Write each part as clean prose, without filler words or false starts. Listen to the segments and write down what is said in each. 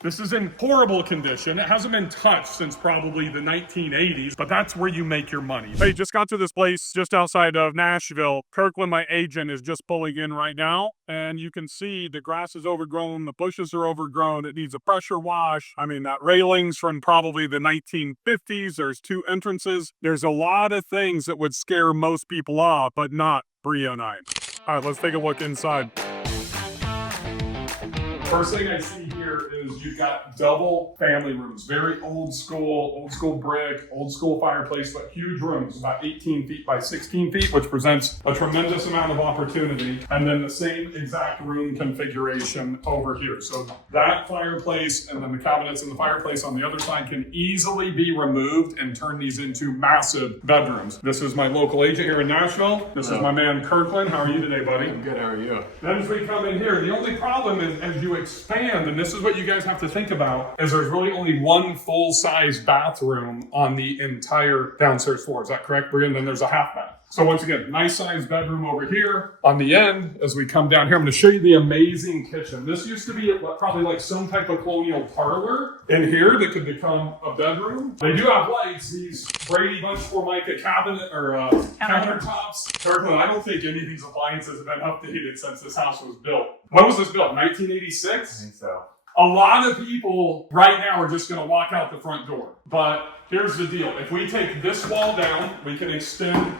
This is in horrible condition. It hasn't been touched since probably the 1980s, but that's where you make your money. Hey, just got to this place just outside of Nashville. Kirkland, my agent, is just pulling in right now, and you can see the grass is overgrown, the bushes are overgrown, it needs a pressure wash. I mean, that railing's from probably the 1950s. There's 2 entrances. There's a lot of things that would scare most people off, but not Brea and I. All right, let's take a look inside. First thing I see here is you've got double family rooms, very old school brick, old school fireplace, but huge rooms, about 18 feet by 16 feet, which presents a tremendous amount of opportunity. And then the same exact room configuration over here. So that fireplace and then the cabinets and the fireplace on the other side can easily be removed and turn these into massive bedrooms. This is my local agent here in Nashville. This is my man Kirkland. How are you today, buddy? I'm good, how are you? Then as we come in here, the only problem is as you expand, and this is what you guys have to think about, is there's really only one full-size bathroom on the entire downstairs floor. Is that correct, Brea? And then there's a half bath. So once again, nice sized bedroom over here. On the end, as we come down here, I'm going to show you the amazing kitchen. This used to be probably like some type of colonial parlor in here that could become a bedroom. They do have lights, these Brady Bunch Formica cabinet or countertops. Kirkland, I don't think any of these appliances have been updated since this house was built. When was this built? 1986? I think so. A lot of people right now are just going to walk out the front door. But here's the deal. If we take this wall down, we can extend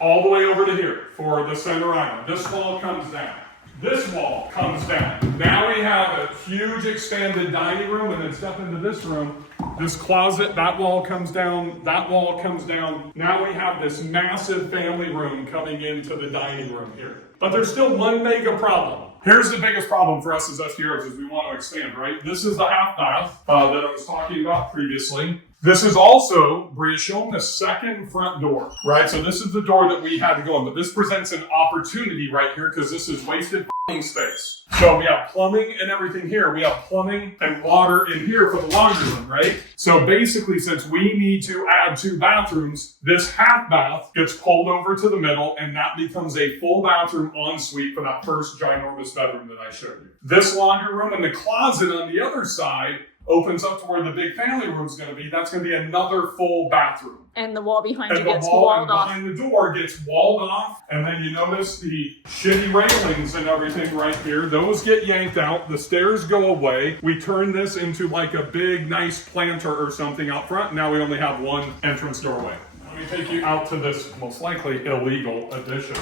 all the way over to here for the center island. This wall comes down. This wall comes down. Now we have a huge expanded dining room, and then step into this room. This closet, that wall comes down, that wall comes down. Now we have this massive family room coming into the dining room here. But there's still one mega problem. Here's the biggest problem for us as SDRs is we want to expand, right? This is the half bath that I was talking about previously. This is also, Brea, showing the second front door, right? So this is the door that we had to go in, but this presents an opportunity right here because this is wasted space. So we have plumbing and everything here. We have plumbing and water in here for the laundry room, right? So basically, since we need to add 2 bathrooms, this half bath gets pulled over to the middle, and that becomes a full bathroom ensuite for that first ginormous bedroom that I showed you. This laundry room and the closet on the other side opens up to where the big family room is going to be. That's going to be another full bathroom. And the wall behind you gets walled off. Behind the door gets walled off. And then you notice the shitty railings and everything right here. Those get yanked out. The stairs go away. We turn this into like a big, nice planter or something out front. Now we only have one entrance doorway. Let me take you out to this most likely illegal addition.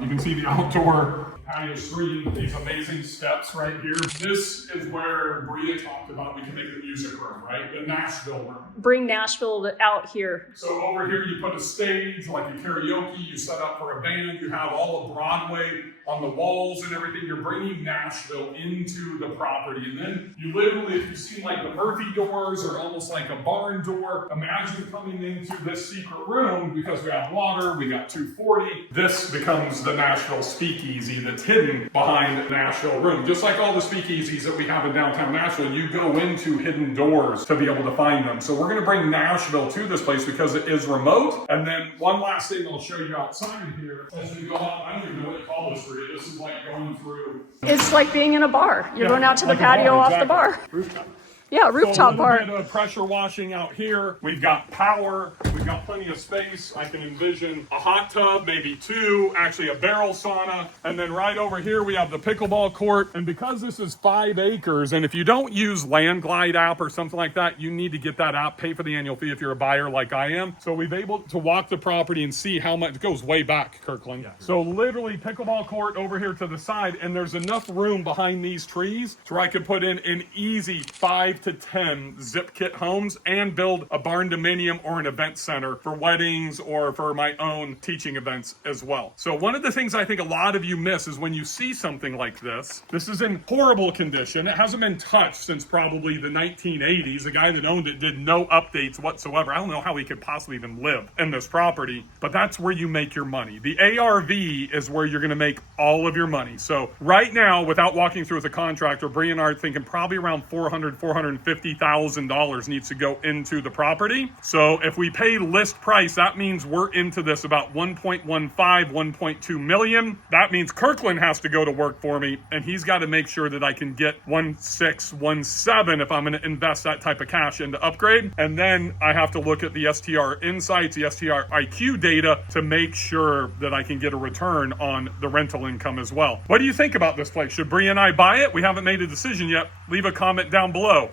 You can see the outdoor patio screen, these amazing steps right here. This is where Brea talked about we can make the music room, right? The Nashville room. Bring Nashville out here. So over here you put a stage, like a karaoke, you set up for a band, you have all of Broadway on the walls and everything. You're bringing Nashville into the property. And then you literally, if you've seen like the Murphy doors or almost like a barn door, imagine coming into this secret room because we have water, we got 240. This becomes the Nashville Speakeasy that's hidden behind the Nashville room. Just like all the speakeasies that we have in downtown Nashville, you go into hidden doors to be able to find them. So we're going to bring Nashville to this place because it is remote. And then one last thing I'll show you outside here. As we go out, I don't even know what you call this for you. This is like going through. It's like being in a bar. You're going out to the patio off the bar. Rooftop. Yeah, rooftop bar. A little bit of pressure washing out here. We've got power. We've got plenty of space. I can envision a hot tub, maybe 2, actually a barrel sauna. And then right over here, we have the pickleball court. And because this is 5 acres, and if you don't use Landglide app or something like that, you need to get that app, pay for the annual fee if you're a buyer like I am. So we've able to walk the property and see how much, it goes way back, Kirkland. Yeah. So literally pickleball court over here to the side, and there's enough room behind these trees to where I could put in an easy 5 to 10 zip kit homes and build a barn dominium or an event center for weddings or for my own teaching events as well. So one of the things I think a lot of you miss is when you see something like this. This is in horrible condition. It hasn't been touched since probably the 1980s. The guy that owned it did no updates whatsoever. I don't know how he could possibly even live in this property, but that's where you make your money. The ARV is where you're going to make all of your money. So right now, without walking through with a contractor, Brea and I are thinking probably around $400,000, $750,000 needs to go into the property. So if we pay list price, that means we're into this about 1.15, 1.2 million. That means Kirkland has to go to work for me, and he's got to make sure that I can get 1.6, 1.7 if I'm going to invest that type of cash into upgrade. And then I have to look at the STR insights, the STR IQ data to make sure that I can get a return on the rental income as well. What do you think about this place? Should Brea and I buy it? We haven't made a decision yet. Leave a comment down below.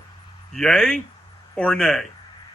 Yay or nay?